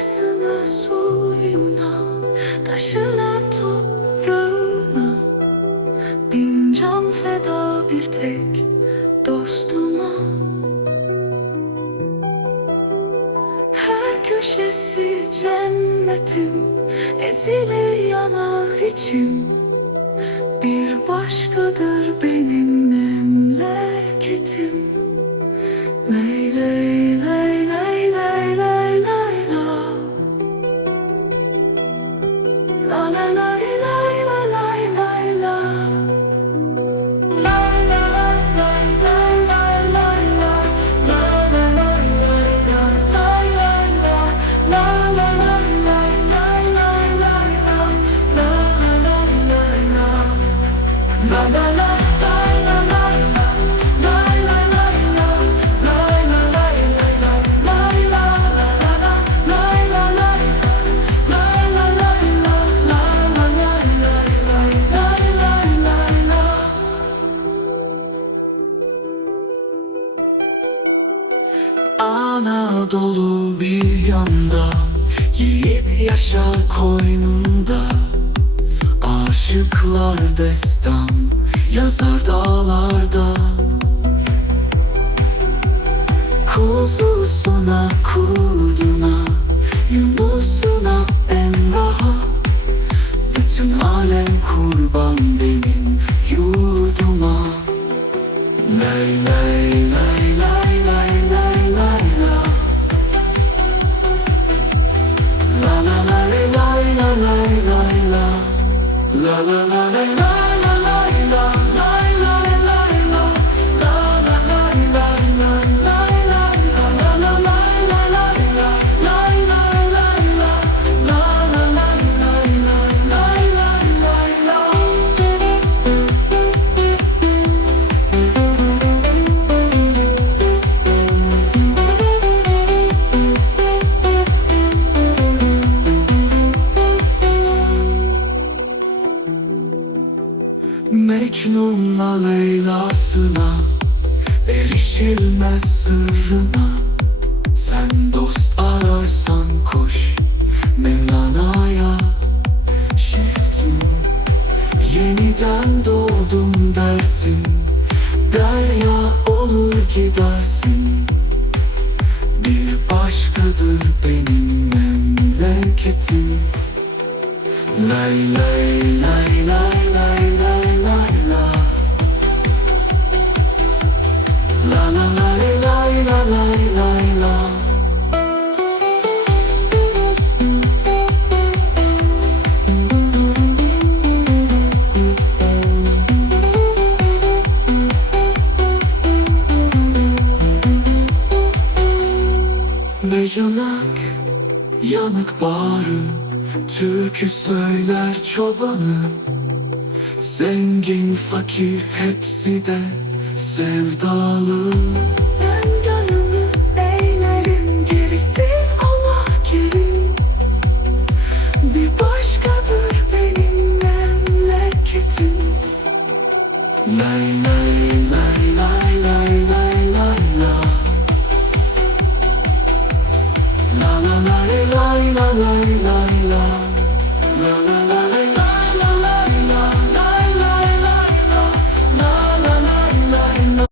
Doğasına suyuna Taşına toprağına. Bin can feda bir tek dostuma. Her köşesi cennetim Ezile yanar içim. Bir başkadır benim La la Anadolu bir yanda Yiğit yaşar koynunda. Aşıklar destan Yazar dağlarda. Kuzusuna kurduna Yunusuna Emrah'a. Bütün alem kurban benim yurduma. Lay lay lay La la la lay la Mecnun'la Leyla'sına Erişilmez sırrına. Sen dost ararsan koş Mevlana'ya. Şiftim Yeniden doğdum dersin. Derya olur gidersin. Bir başkadır benim memleketim. Lay lay lay lay Ajanak yanık bağrı Türkü söyler çobanı. Zengin fakir hepsi de sevdalı. Ben gönlümü eylerim gerisi Allah kerim. Bir bay